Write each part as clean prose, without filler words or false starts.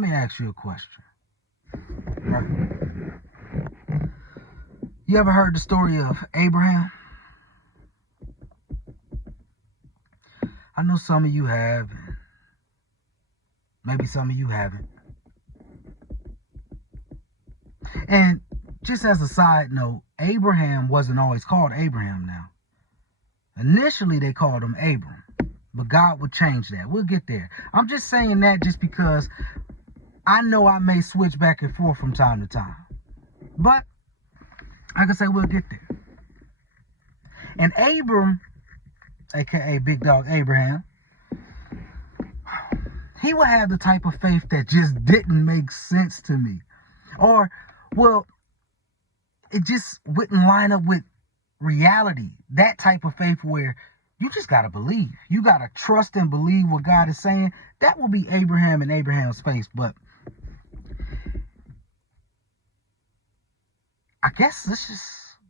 Let me ask you a question. Right? You ever heard the story of Abraham? I know some of you have, maybe some of you haven't. And just as a side note, Abraham wasn't always called Abraham now. Initially, they called him Abram, but God would change that. We'll get there. I'm just saying that just because I know I may switch back and forth from time to time. But, like I say, we'll get there. And Abram, aka Big Dog Abraham, he would have the type of faith that just didn't make sense to me. Or, well, it just wouldn't line up with reality. That type of faith where you just got to believe. You got to trust and believe what God is saying. That will be Abraham and Abraham's faith. But I guess let's just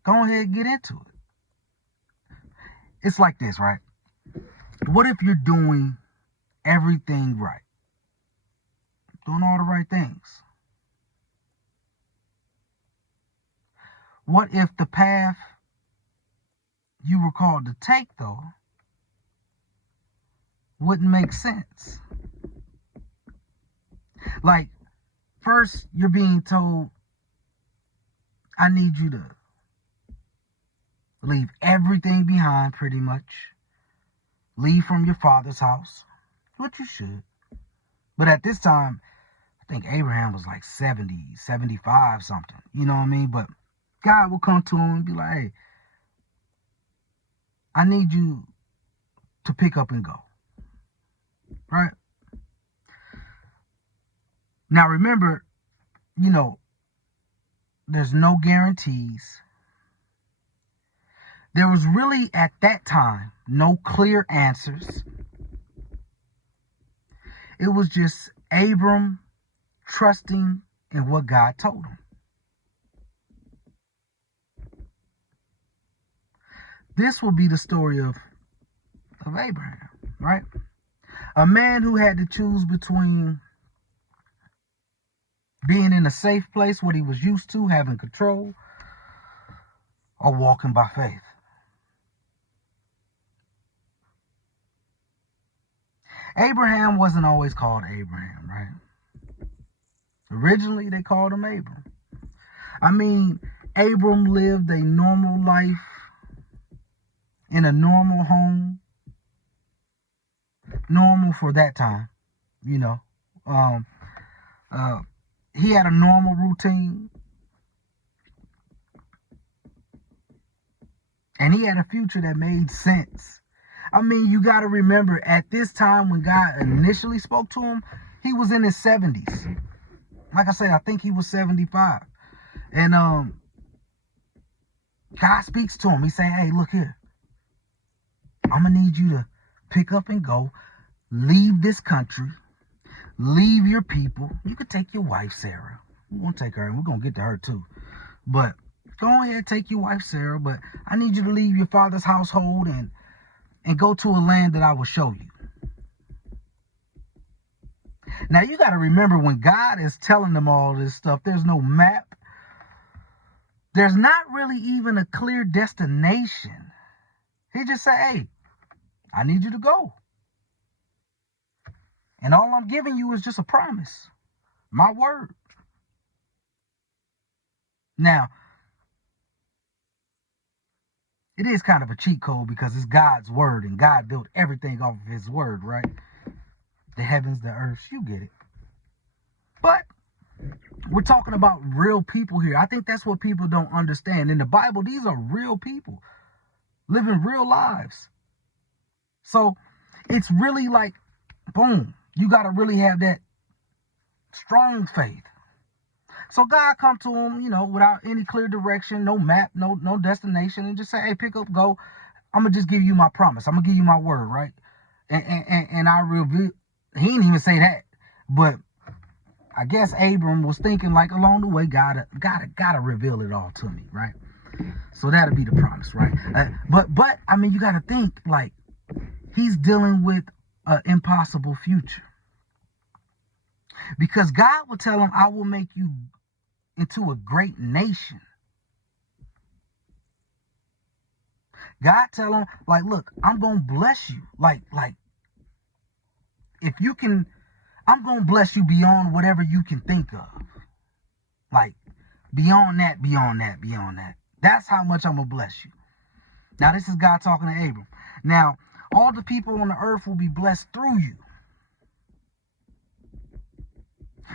go ahead and get into it. It's like this, right? What if you're doing everything right? Doing all the right things. What if the path you were called to take, though, wouldn't make sense? Like, first you're being told, I need you to leave everything behind, pretty much. Leave from your father's house, which you should. But at this time, I think Abraham was like 70, 75 something. You know what I mean? But God will come to him and be like, hey, I need you to pick up and go. Right? Now remember, there's no guarantees. There was really, at that time, no clear answers. It was just Abram trusting in what God told him. This will be the story of Abraham, right? A man who had to choose between being in a safe place, what he was used to, having control, or walking by faith. Abraham wasn't always called Abraham, right? Originally, they called him Abram. I mean, Abram lived a normal life in a normal home. Normal for that time, he had a normal routine. And he had a future that made sense. I mean, you got to remember, at this time when God initially spoke to him, he was in his 70s. Like I said, I think he was 75. And God speaks to him. He say, hey, look here. I'm going to need you to pick up and go. Leave this country. Leave your people. You could take your wife, Sarah. We're going to take her, and we're going to get to her too. But go ahead, take your wife, Sarah. But I need you to leave your father's household and go to a land that I will show you. Now, you got to remember, when God is telling them all this stuff, there's no map. There's not really even a clear destination. He just said, hey, I need you to go. And all I'm giving you is just a promise. My word. Now, it is kind of a cheat code because it's God's word, and God built everything off of his word, right? The heavens, the earth, you get it. But we're talking about real people here. I think that's what people don't understand. In the Bible, these are real people living real lives. So it's really like, boom, you got to really have that strong faith. So God come to him, without any clear direction, no map, no destination, and just say, hey, pick up, go. I'm going to just give you my promise. I'm going to give you my word, right? And I reveal. He didn't even say that. But I guess Abram was thinking, like, along the way, gotta reveal it all to me, right? So that'll be the promise, right? But I mean, you got to think, like, he's dealing with an impossible future. Because God will tell him, I will make you into a great nation. God tell him, like, look, I'm going to bless you. Like, if you can, I'm going to bless you beyond whatever you can think of. Like, beyond that, beyond that, beyond that. That's how much I'm going to bless you. Now, this is God talking to Abram. Now, all the people on the earth will be blessed through you.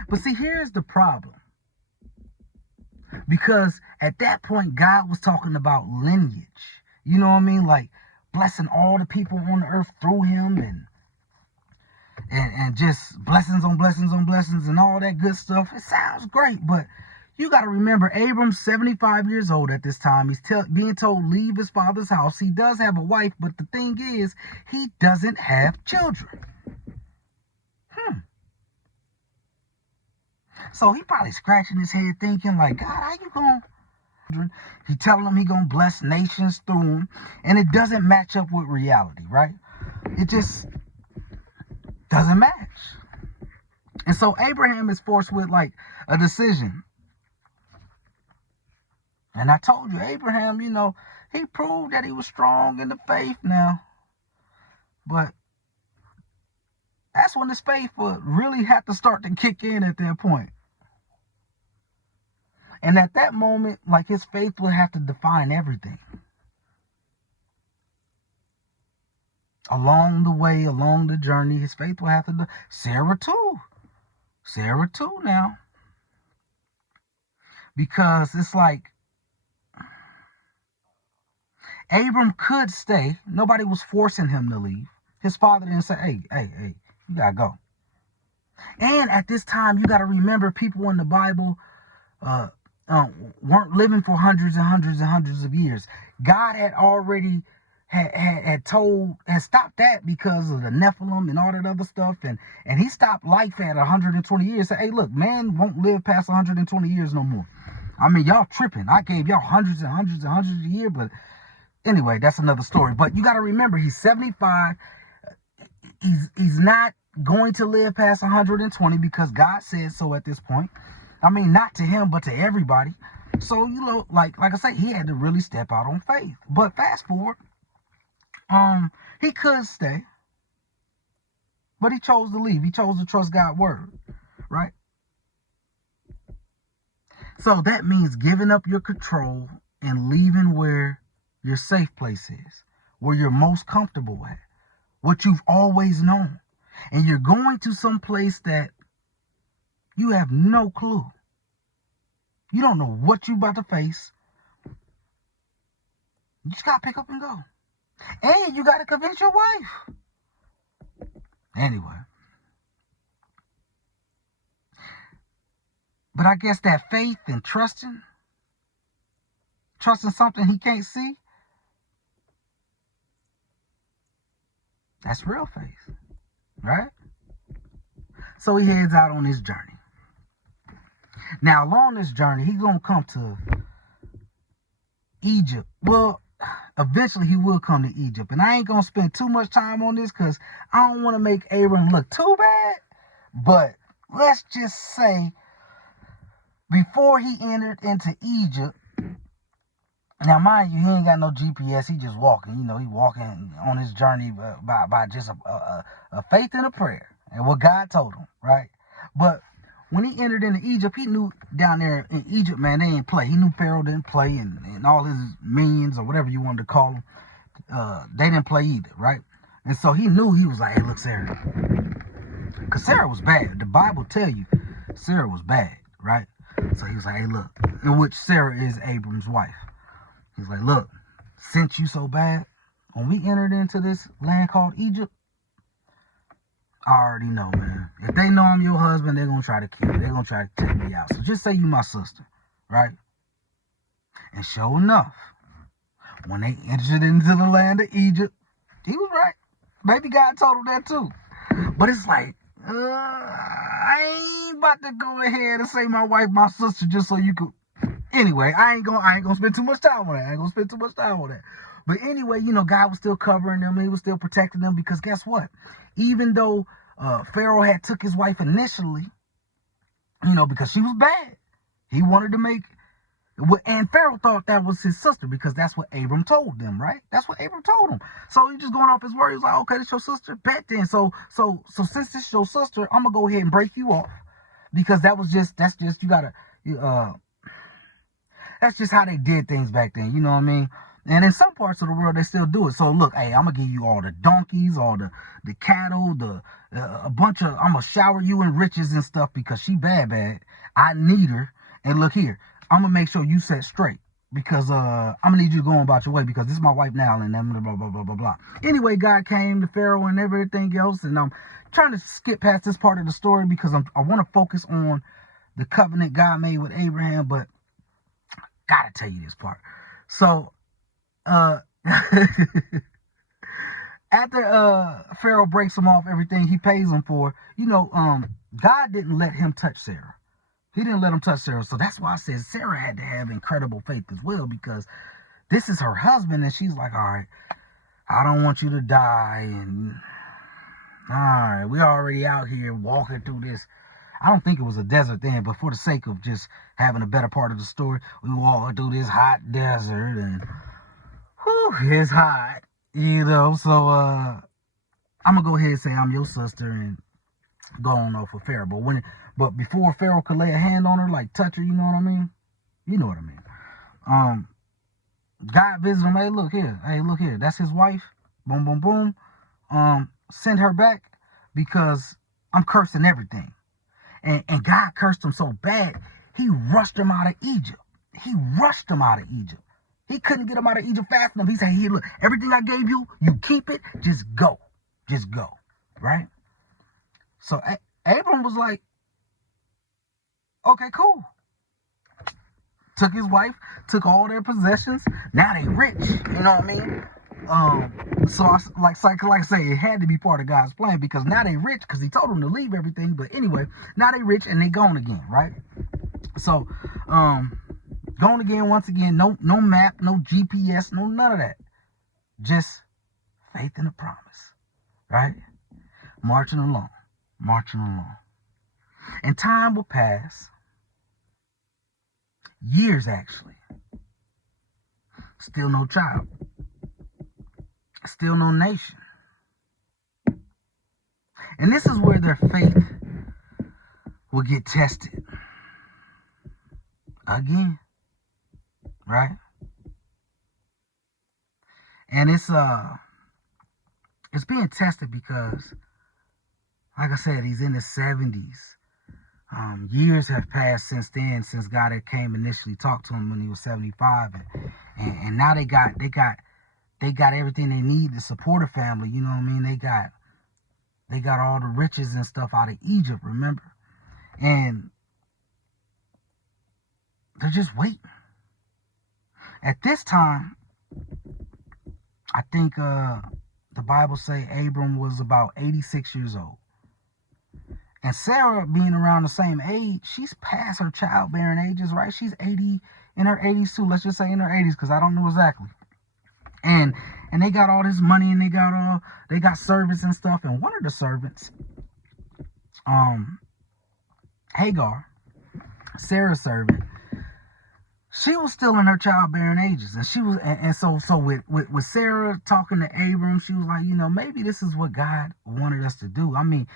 But see, here's the problem. Because at that point, God was talking about lineage. You know what I mean? Like, blessing all the people on the earth through him, and just blessings on blessings on blessings and all that good stuff. It sounds great, but you got to remember, Abram's 75 years old at this time. He's being told leave his father's house. He does have a wife, but the thing is, he doesn't have children. So he probably scratching his head thinking, like, God, how you going to? He telling him he going to bless nations through him, and it doesn't match up with reality, right? It just doesn't match. And so Abraham is forced with, like, a decision. And I told you, Abraham, you know, he proved that he was strong in the faith now. But that's when his faith would really have to start to kick in at that point. And at that moment, like, his faith would have to define everything. Along the way, along the journey, his faith will have to Sarah too. Sarah too now. Because it's like, Abram could stay. Nobody was forcing him to leave. His father didn't say, hey, you gotta go. And at this time, you gotta remember, people in the Bible weren't living for hundreds and hundreds and hundreds of years. God had already had stopped that because of the Nephilim and all that other stuff, and he stopped life at 120 years. Said, hey, look, man won't live past 120 years no more. I mean, y'all tripping. I gave y'all hundreds and hundreds and hundreds a year, but anyway, that's another story. But you got to remember, he's 75. He's not going to live past 120 because God said so at this point. I mean, not to him, but to everybody. So, you know, like I said, he had to really step out on faith. But fast forward, he could stay, but he chose to leave. He chose to trust God's word, right? So that means giving up your control and leaving where your safe place is, where you're most comfortable at, what you've always known. And you're going to some place that you have no clue. You don't know what you're about to face. You just got to pick up and go. And you got to convince your wife. Anyway. But I guess that faith and trusting something he can't see, that's real faith, right? So he heads out on his journey. Now, along this journey, he's going to come to Egypt. Well, eventually he will come to Egypt. And I ain't going to spend too much time on this because I don't want to make Abram look too bad. But let's just say, before he entered into Egypt, now mind you, he ain't got no GPS. He just walking. You know, he walking on his journey by just a faith and a prayer and what God told him, right? But when he entered into Egypt, he knew down there in Egypt, man, they ain't play. He knew Pharaoh didn't play, and all his minions, or whatever you wanted to call them, they didn't play either, right? And so he knew, he was like, hey, look, Sarah. Because Sarah was bad. The Bible tell you Sarah was bad, right? So he was like, hey, look. In which Sarah is Abram's wife. He's like, look, since you so bad, when we entered into this land called Egypt, I already know, man. If they know I'm your husband, they're going to try to kill me. They're going to try to take me out. So just say you my sister, right? And sure enough, when they entered into the land of Egypt, he was right. Maybe God told him that too. But it's like, I ain't about to go ahead and say my wife, my sister, just so you could. Anyway, I ain't gonna spend too much time on that. But anyway, you know, God was still covering them. He was still protecting them, because guess what? Even though Pharaoh had took his wife initially, because she was bad. He wanted to make, and Pharaoh thought that was his sister because that's what Abram told them, right? That's what Abram told him. So he just going off his word. He was like, okay, this your sister? Bet then. So since this is your sister, I'm going to go ahead and break you off because that's just, you got to, that's just how they did things back then. You know what I mean? And in some parts of the world, they still do it. So look, hey, I'm gonna give you all the donkeys, all the cattle, a bunch of. I'm gonna shower you in riches and stuff because she bad. I need her. And look here, I'm gonna make sure you set straight because I'm gonna need you to go about your way because this is my wife now and then blah blah blah blah blah. Anyway, God came to Pharaoh and everything else, and I'm trying to skip past this part of the story because I want to focus on the covenant God made with Abraham, but gotta tell you this part. So after Pharaoh breaks him off everything he pays him for, God didn't let him touch Sarah. He didn't let him touch Sarah. So that's why I said Sarah had to have incredible faith as well, because this is her husband, and she's like, all right, I don't want you to die, and all right, we're already out here walking through this. I don't think it was a desert then, but for the sake of just having a better part of the story, we walking through this hot desert, and it's hot, so I'm gonna go ahead and say I'm your sister and go on off with Pharaoh. But before Pharaoh could lay a hand on her, like touch her, you know what I mean? You know what I mean. God visited him. Hey, look here. That's his wife. Boom, boom, boom. Send her back because I'm cursing everything. And God cursed him so bad, he rushed him out of Egypt. He couldn't get him out of Egypt fast enough. He said, here, look, everything I gave you, you keep it. Just go. Right? So Abram was like, okay, cool. Took his wife, took all their possessions. Now they rich. You know what I mean? So like I say, it had to be part of God's plan because now they rich because he told them to leave everything. But anyway, now they rich and they gone again, right? So, gone again once again. No map, no GPS, no none of that. Just faith in the promise, right? Marching along. And time will pass. Years actually. Still no child. Still no nation. And this is where their faith will get tested. Again. Right? And it's being tested because, like I said, he's in his 70s. Years have passed since then, since God had came initially talked to him when he was 75, and now they got everything they need to support a family. You know what I mean? They got all the riches and stuff out of Egypt, remember? And they're just waiting. At this time, I think the Bible say Abram was about 86 years old. And Sarah, being around the same age, she's past her childbearing ages, right? She's 80, in her 80s too. Let's just say in her 80s, because I don't know exactly. And they got all this money, and they got servants and stuff. And one of the servants, Hagar, Sarah's servant, she was still in her childbearing ages, and she was, and so with Sarah talking to Abram, she was like, maybe this is what God wanted us to do. I mean,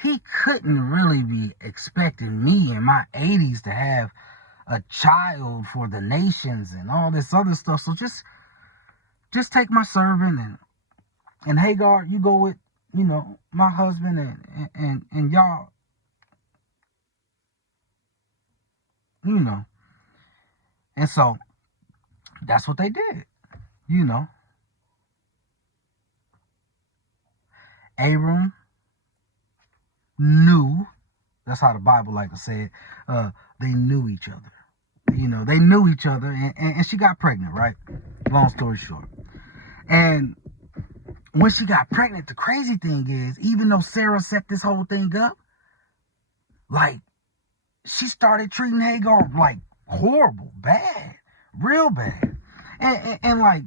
he couldn't really be expecting me in my 80s to have a child for the nations and all this other stuff. So just take my servant and Hagar, you go with, my husband and y'all, And so that's what they did, Abram knew, that's how the Bible like to say it, they knew each other. They knew each other, and she got pregnant, right? Long story short. And when she got pregnant, the crazy thing is, even though Sarah set this whole thing up, like, she started treating Hagar like horrible, bad, real bad. And like,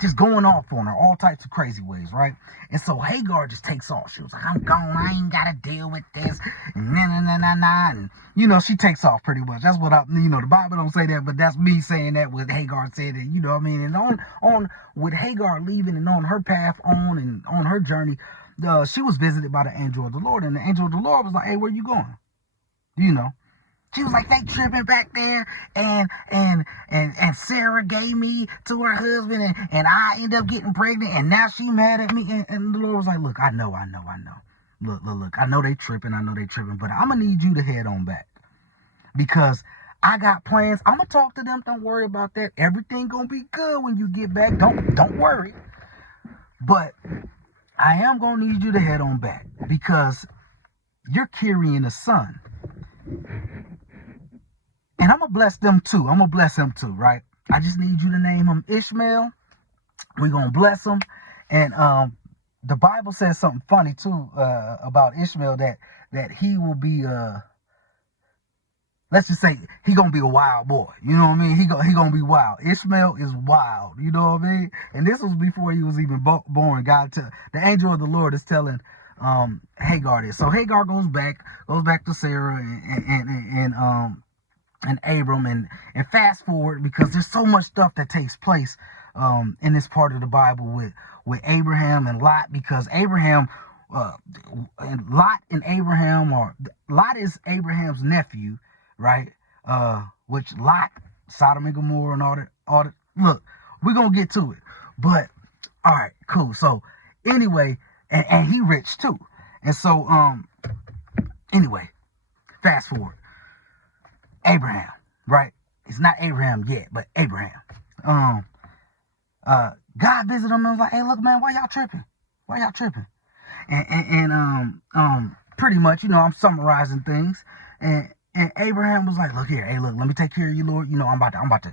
just going off on her all types of crazy ways, right? And so Hagar just takes off. She was like, I'm gone. I ain't got to deal with this. And nah, and you know, she takes off pretty much. That's what the Bible don't say that, but that's me saying that with Hagar said it, you know what I mean? And on with Hagar leaving and on her path and on her journey, she was visited by the angel of the Lord, and the angel of the Lord was like, hey, where you going? You know. She was like, they tripping back there, and Sarah gave me to her husband, and I ended up getting pregnant, and now she mad at me. And the Lord was like, look, I know. Look, I know they tripping, but I'm going to need you to head on back. Because I got plans. I'm going to talk to them. Don't worry about that. Everything going to be good when you get back. Don't worry. But I am going to need you to head on back, because you're carrying a son. And I'm going to bless them too. I'm going to bless him too, right? I just need you to name him Ishmael. We're going to bless him. And the Bible says something funny too about Ishmael, that he will be, let's just say, he going to be a wild boy. You know what I mean? He going to be wild. Ishmael is wild. You know what I mean? And this was before he was even born. The angel of the Lord is telling Hagar this. So Hagar goes back to Sarah and Abram, and fast forward, because there's so much stuff that takes place in this part of the Bible with Abraham and Lot, because Abraham and Lot is Abraham's nephew, right? Which Lot, Sodom and Gomorrah and all that. Look, we're gonna get to it, but all right, cool. So anyway, and he rich too, and so anyway, fast forward. Abraham, right? It's not Abraham yet, but Abraham. God visited him and was like, hey, look, man, why y'all tripping? And pretty much, I'm summarizing things. And Abraham was like, look here, hey, look, let me take care of you, Lord. I'm about to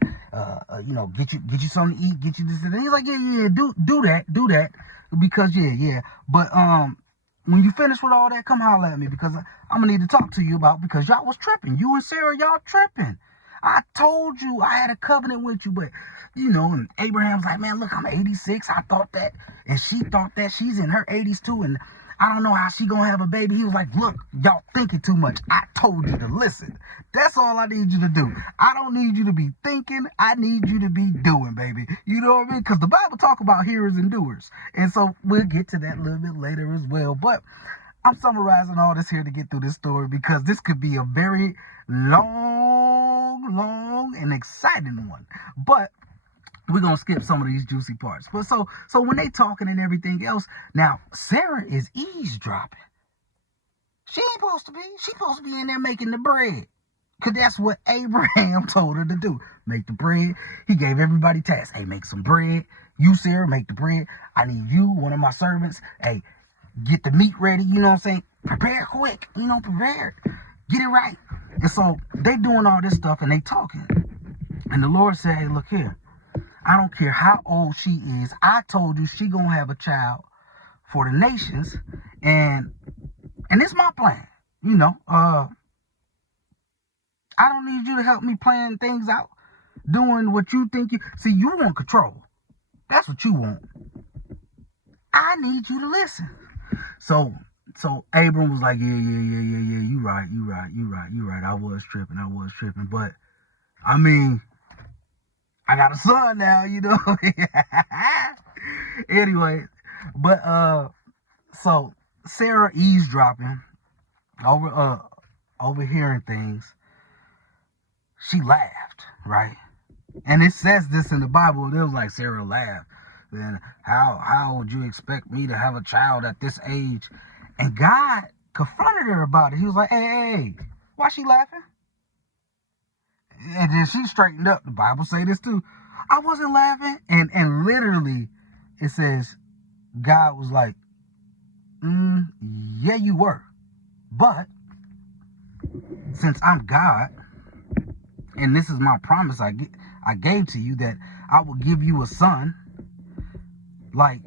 get you something to eat, get you this and that. He's like, yeah, do that. Because yeah. But when you finish with all that, come holler at me, because I'm gonna need to talk to you about, because y'all was tripping. You and Sarah, y'all tripping. I told you I had a covenant with you, but and Abraham's like, man, look, I'm 86. I thought that, and she thought that. She's in her 80s too, and I don't know how she gonna have a baby. He was like, look, y'all thinking too much. I told you to listen. That's all I need you to do. I don't need you to be thinking. I need you to be doing, baby. You know what I mean? Because the Bible talk about hearers and doers. And so we'll get to that a little bit later as well. But I'm summarizing all this here to get through this story, because this could be a very long and exciting one. But we're going to skip some of these juicy parts. But so when they talking and everything else, now Sarah is eavesdropping. She ain't supposed to be. She's supposed to be in there making the bread. Because that's what Abraham told her to do. Make the bread. He gave everybody tasks. Hey, make some bread. You, Sarah, make the bread. I need you, one of my servants. Hey, get the meat ready. You know what I'm saying? Prepare quick. Prepare. Get it right. And so they doing all this stuff and they talking. And the Lord said, hey, look here. I don't care how old she is. I told you she gonna have a child for the nations, and it's my plan. I don't need you to help me plan things out, doing what you think you see. You want control. That's what you want. I need you to listen. So Abram was like, yeah. You right. I was tripping, but I mean, I got a son now, Anyway, but so Sarah eavesdropping, overhearing things. She laughed, right? And it says this in the Bible. It was like, Sarah laughed. Then how would you expect me to have a child at this age? And God confronted her about it. He was like, hey, why she laughing? And then she straightened up. The Bible say this too. I wasn't laughing. And literally, it says, God was like, yeah, you were. But since I'm God, and this is my promise I gave to you, that I will give you a son. Like,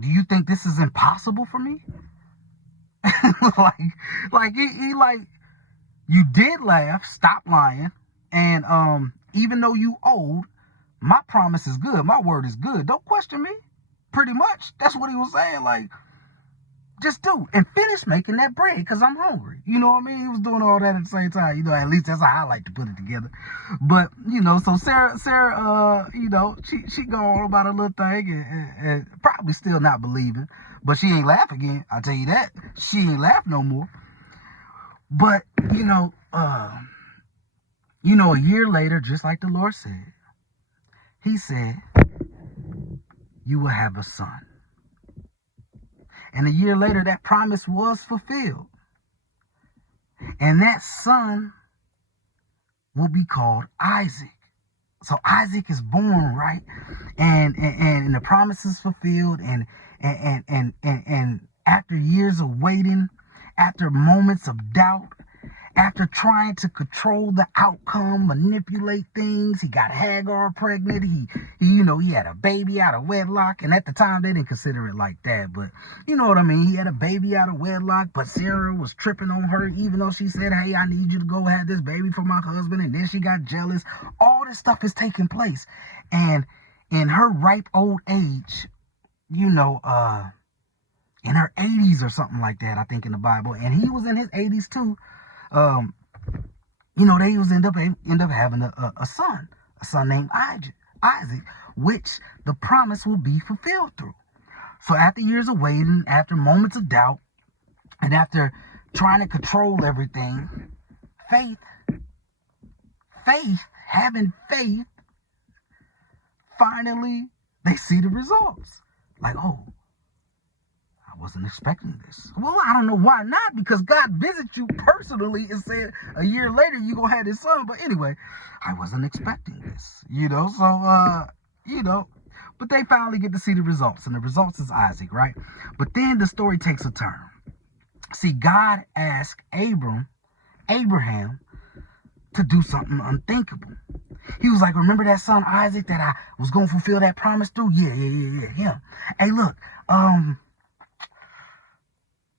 do you think this is impossible for me? like he like, you did laugh, stop lying, and even though you old, my promise is good, my word is good. Don't question me. Pretty much, that's what he was saying. Like, just do and finish making that bread because I'm hungry. You know what I mean? He was doing all that at the same time. You know, at least that's how I like to put it together. But you know, so Sarah, you know, she go on about her little thing and probably still not believing, but she ain't laugh again. I'll tell you that. She ain't laugh no more. But you know, a year later, just like the Lord said, He said, "You will have a son." And a year later, that promise was fulfilled. And that son will be called Isaac. So Isaac is born, right? And the promise is fulfilled. And after years of waiting, after moments of doubt, after trying to control the outcome, manipulate things, he got Hagar pregnant. He had a baby out of wedlock. And at the time, they didn't consider it like that. But you know what I mean? He had a baby out of wedlock, but Sarah was tripping on her, even though she said, "Hey, I need you to go have this baby for my husband." And then she got jealous. All this stuff is taking place. And in her ripe old age, in her 80s or something like that, I think in the Bible. And he was in his 80s too. They was end up having a son named Isaac, which the promise will be fulfilled through. So after years of waiting, after moments of doubt, and after trying to control everything, having faith, finally they see the results. Like, oh, I wasn't expecting this. Well, I don't know why not, because God visits you personally and said a year later you're going to have this son. But anyway, I wasn't expecting this, but they finally get to see the results, and the results is Isaac, right? But then the story takes a turn. See, God asked Abraham to do something unthinkable. He was like, "Remember that son Isaac that I was going to fulfill that promise through? Yeah, him. Hey, look,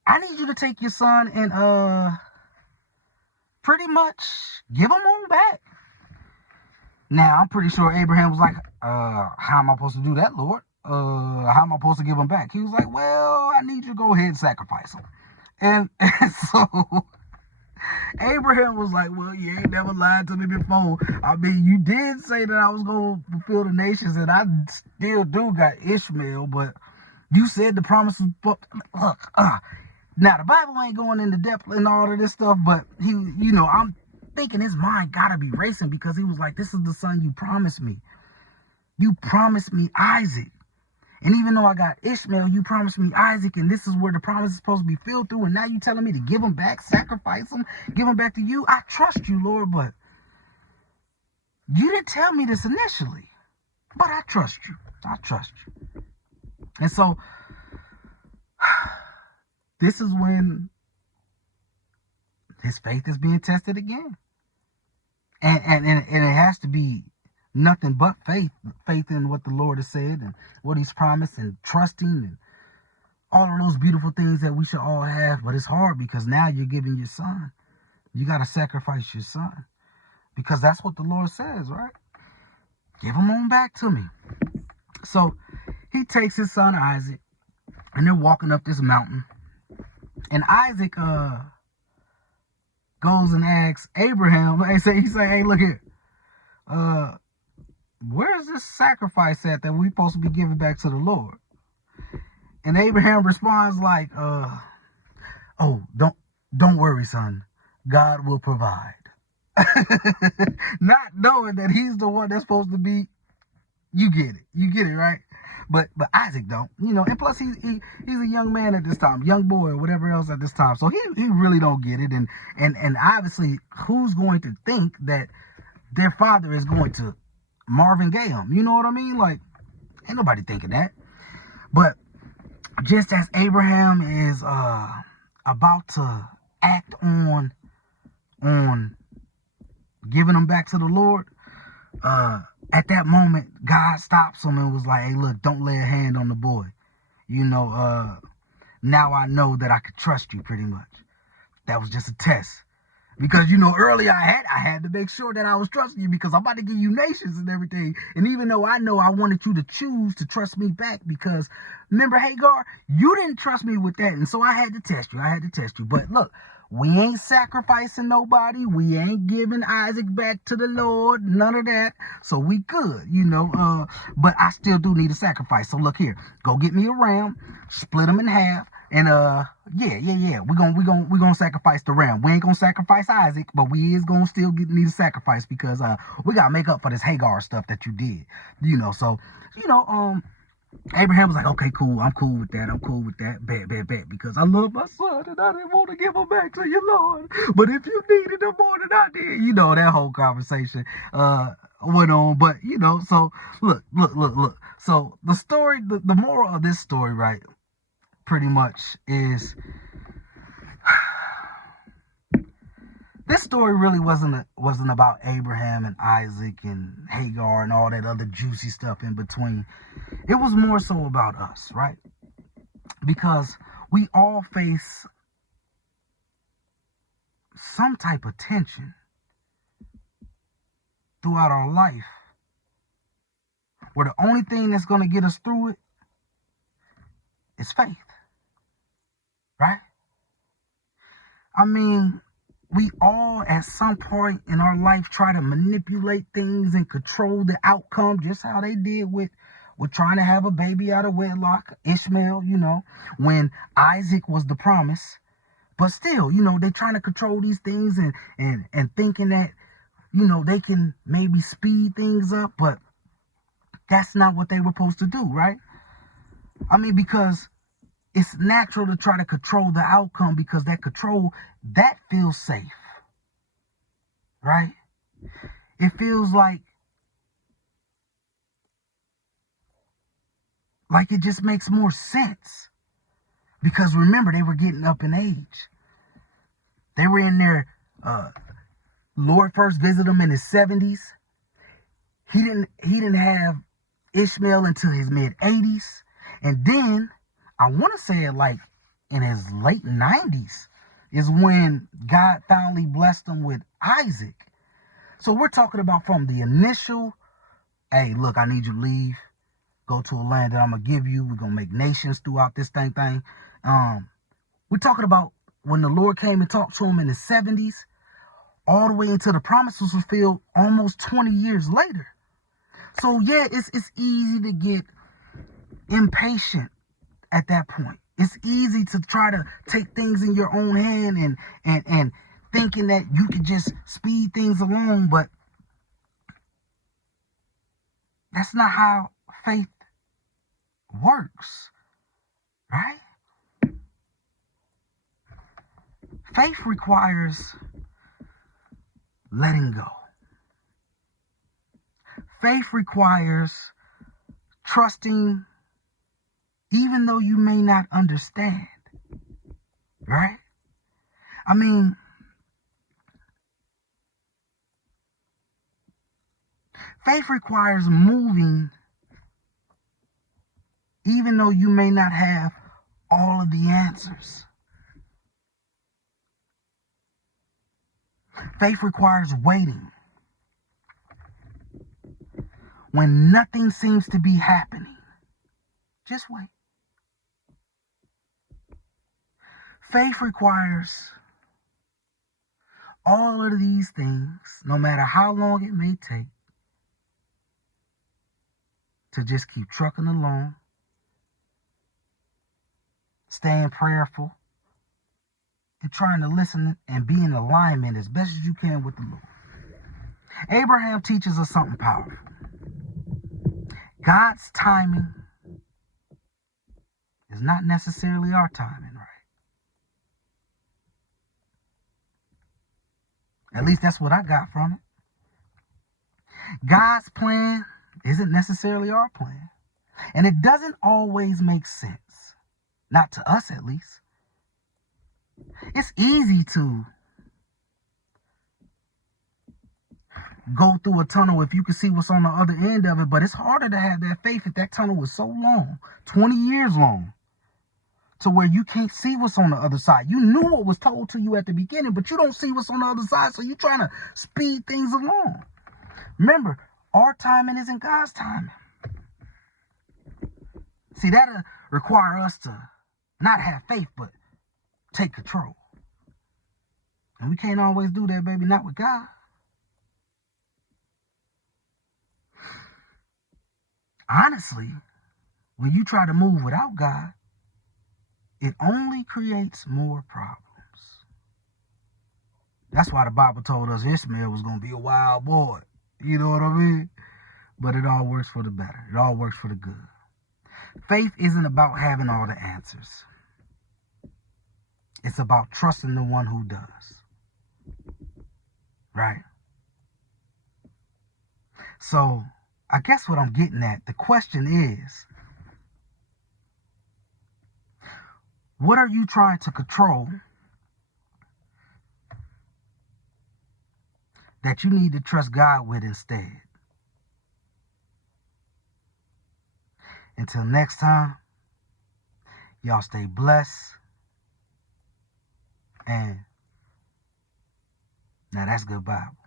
I need you to take your son and pretty much give him on back." Now, I'm pretty sure Abraham was like, how am I supposed to do that, Lord? How am I supposed to give him back? He was like, "Well, I need you to go ahead and sacrifice him." And so Abraham was like, "Well, you ain't never lied to me before. I mean, you did say that I was going to fulfill the nations, and I still do got Ishmael, but you said the promise was, look, now the Bible ain't going into depth and all of this stuff, but I'm thinking his mind gotta be racing, because he was like, "This is the son you promised me. You promised me Isaac. And even though I got Ishmael, you promised me Isaac, and this is where the promise is supposed to be filled through. And now you telling me to give him back, sacrifice him, give him back to you. I trust you, Lord, but you didn't tell me this initially. But I trust you. I trust you." And so this is when his faith is being tested again. And it has to be nothing but faith in what the Lord has said and what he's promised, and trusting, and all of those beautiful things that we should all have. But it's hard, because now you're giving your son. You got to sacrifice your son, because that's what the Lord says, right? Give him on back to me. So he takes his son Isaac, and they're walking up this mountain. And Isaac goes and asks Abraham, he say, "Hey, look here. Where's this sacrifice at that we supposed to be giving back to the Lord?" And Abraham responds like, "Oh, don't worry, son. God will provide." Not knowing that he's the one that's supposed to be. You get it, right? But Isaac don't, and plus he's a young man at this time, young boy or whatever else at this time. So he really don't get it. And obviously, who's going to think that their father is going to Marvin Gaye him? You know what I mean? Like, ain't nobody thinking that. But just as Abraham is about to act on giving them back to the Lord, at that moment, God stops him and was like, "Hey, look, don't lay a hand on the boy. Now I know that I could trust you, pretty much. That was just a test. Because earlier I had to make sure that I was trusting you, because I'm about to give you nations and everything. And even though I know I wanted you to choose to trust me back, because remember, Hagar, you didn't trust me with that, and so I had to test you. But look, we ain't sacrificing nobody. We ain't giving Isaac back to the Lord. None of that. So we good, but I still do need a sacrifice. So look here, go get me a ram, split them in half, and yeah. We're gonna sacrifice the ram. We ain't gonna sacrifice Isaac, but we is gonna still need a sacrifice, because we gotta make up for this Hagar stuff that you did. So Abraham was like, okay, cool. I'm cool with that. Bet. Because I love my son and I didn't want to give him back to you, Lord. But if you needed him more than I did, that whole conversation went on. But, so look. So the story, the moral of this story, right, pretty much is this story really wasn't about Abraham and Isaac and Hagar and all that other juicy stuff in between. It was more so about us, right? Because we all face some type of tension throughout our life, where the only thing that's going to get us through it is faith, right? I mean, we all at some point in our life try to manipulate things and control the outcome, just how they did with trying to have a baby out of wedlock, Ishmael, when Isaac was the promise. But still, they're trying to control these things and thinking that, they can maybe speed things up, but that's not what they were supposed to do, right? I mean, because it's natural to try to control the outcome, because that control, that feels safe, right? It feels like it just makes more sense. Because remember, they were getting up in age. They were in their, Lord first visited them in his 70s. He didn't have Ishmael until his mid 80s. And then, I want to say it like in his late 90s is when God finally blessed him with Isaac. So we're talking about from the initial, hey, look, I need you to leave. Go to a land that I'm going to give you. We're going to make nations throughout this thing. We're talking about when the Lord came and talked to him in his 70s, all the way until the promise was fulfilled almost 20 years later. So yeah, it's easy to get impatient at that point. It's easy to try to take things in your own hand and thinking that you can just speed things along, but that's not how faith works, right? Faith requires letting go. Faith requires trusting even though you may not understand, right? I mean, faith requires moving even though you may not have all of the answers. Faith requires waiting when nothing seems to be happening. Just wait. Faith requires all of these things, no matter how long it may take, to just keep trucking along, staying prayerful, and trying to listen and be in alignment as best as you can with the Lord. Abraham teaches us something powerful. God's timing is not necessarily our timing, right? At least that's what I got from it. God's plan isn't necessarily our plan. And it doesn't always make sense. Not to us, at least. It's easy to go through a tunnel if you can see what's on the other end of it, but it's harder to have that faith if that tunnel was so long, 20 years long. to where you can't see what's on the other side. You knew what was told to you at the beginning, but you don't see what's on the other side, so you're trying to speed things along. Remember, our timing isn't God's timing. See, that'll require us to not have faith, but take control. And we can't always do that, baby, not with God. Honestly, when you try to move without God, it only creates more problems. That's why the Bible told us Ishmael was going to be a wild boy. You know what I mean? But it all works for the better. It all works for the good. Faith isn't about having all the answers. It's about trusting the one who does. Right? So, I guess what I'm getting at, the question is, what are you trying to control that you need to trust God with instead? Until next time, y'all stay blessed. And now that's good Bible.